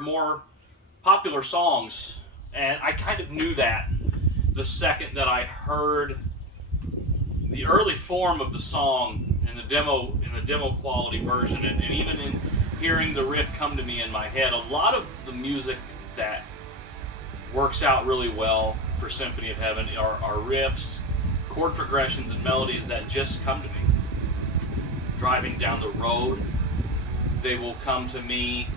more popular songs, and I kind of knew that the second that I heard the early form of the song in the demo quality version, and even in hearing the riff come to me in my head. A lot of the music that works out really well for Symphony of Heaven are riffs, chord progressions, and melodies that just come to me. Driving down the road, they will come to me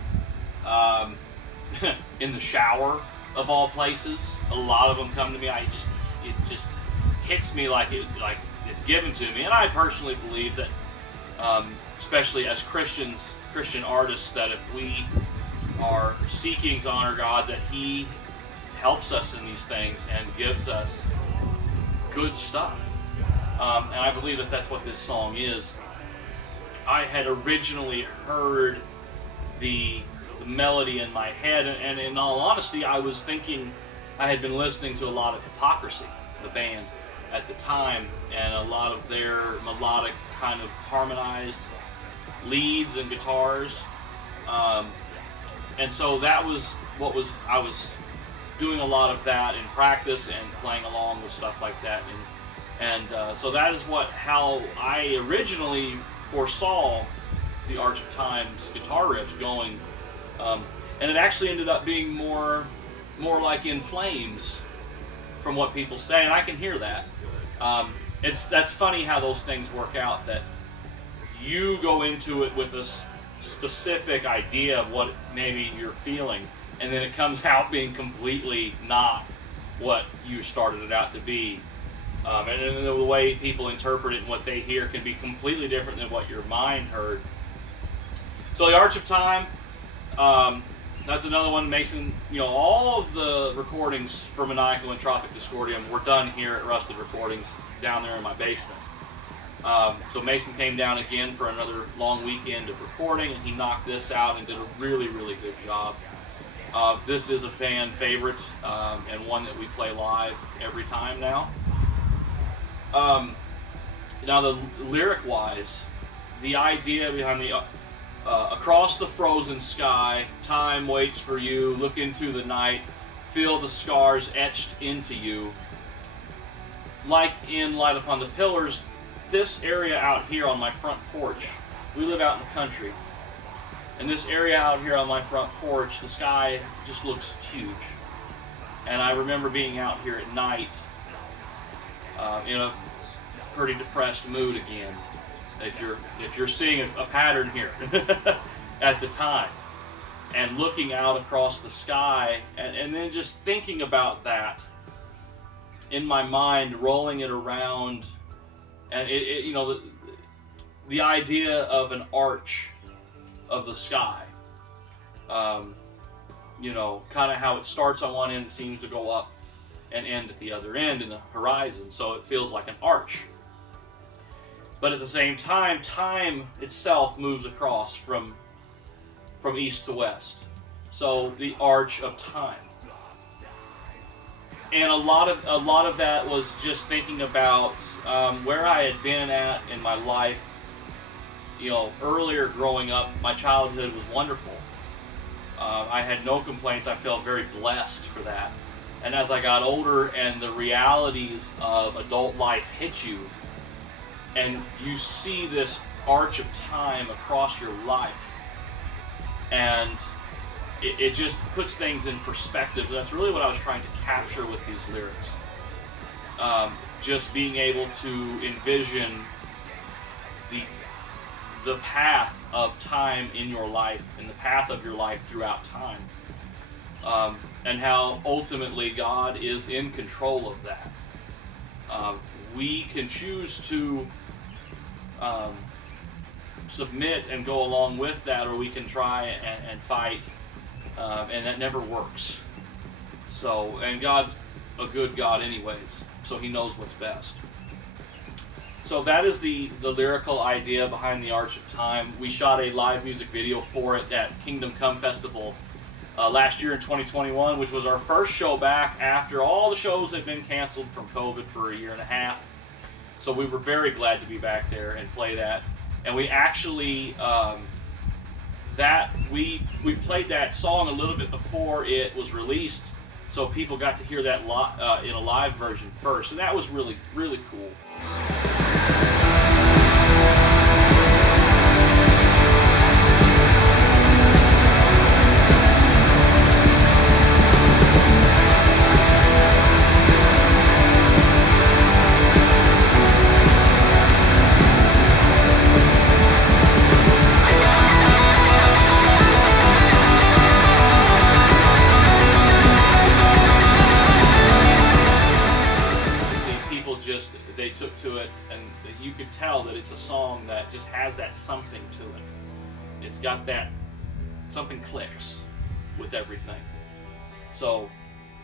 in the shower, of all places. A lot of them come to me. It just hits me like it's given to me. And I personally believe that, especially as Christian artists, that if we are seeking to honor God, that He helps us in these things and gives us good stuff. And I believe that that's what this song is. I had originally heard the melody in my head, and in all honesty, I was thinking I had been listening to a lot of Hypocrisy, the band, at the time, and a lot of their melodic kind of harmonized leads and guitars. And so that was I was doing a lot of that in practice and playing along with stuff like that, and so that is how I originally foresaw the Arch of Time's guitar riff going, and it actually ended up being more like In Flames, from what people say, and I can hear that. That's funny how those things work out, that you go into it with a specific idea of what maybe you're feeling, and then it comes out being completely not what you started it out to be. And then the way people interpret it and what they hear can be completely different than what your mind heard. So the Arch of Time, that's another one. Mason, all of the recordings for Maniacal and Tropic Discordium were done here at Rusted Recordings down there in my basement. So Mason came down again for another long weekend of recording, and he knocked this out and did a really, really good job. This is a fan favorite, and one that we play live every time now. Now, the lyric-wise, the idea behind the across the frozen sky, time waits for you, look into the night, feel the scars etched into you. Like in Light Upon the Pillars, this area out here on my front porch, we live out in the country, and this area out here on my front porch, the sky just looks huge. And I remember being out here at night in a pretty depressed mood again, if you're seeing a pattern here at the time, and looking out across the sky, and then just thinking about that in my mind, rolling it around, and the idea of an arch of the sky, kind of how it starts on one end and seems to go up and end at the other end in the horizon, so it feels like an arch. But at the same time, time itself moves across from east to west. So the Arch of Time. And a lot of that was just thinking about where I had been at in my life. Earlier growing up, my childhood was wonderful. I had no complaints. I felt very blessed for that. And as I got older and the realities of adult life hit you, and you see this arch of time across your life, and it just puts things in perspective. That's really what I was trying to capture with these lyrics. Just being able to envision the path of time in your life, and the path of your life throughout time, and how ultimately God is in control of that. We can choose to submit and go along with that, or we can try and fight, and that never works. So, and God's a good God anyways, so He knows what's best. So that is the lyrical idea behind the Arch of Time. We shot a live music video for it at Kingdom Come Festival last year in 2021, which was our first show back after all the shows had been canceled from COVID for a year and a half. So we were very glad to be back there and play that. And we actually that we played that song a little bit before it was released, so people got to hear that in a live version first, and that was really, really cool. They took to it, and you could tell that it's a song that just has that something to it. It's got that something clicks with everything. So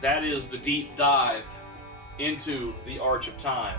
that is the deep dive into the Arch of Time.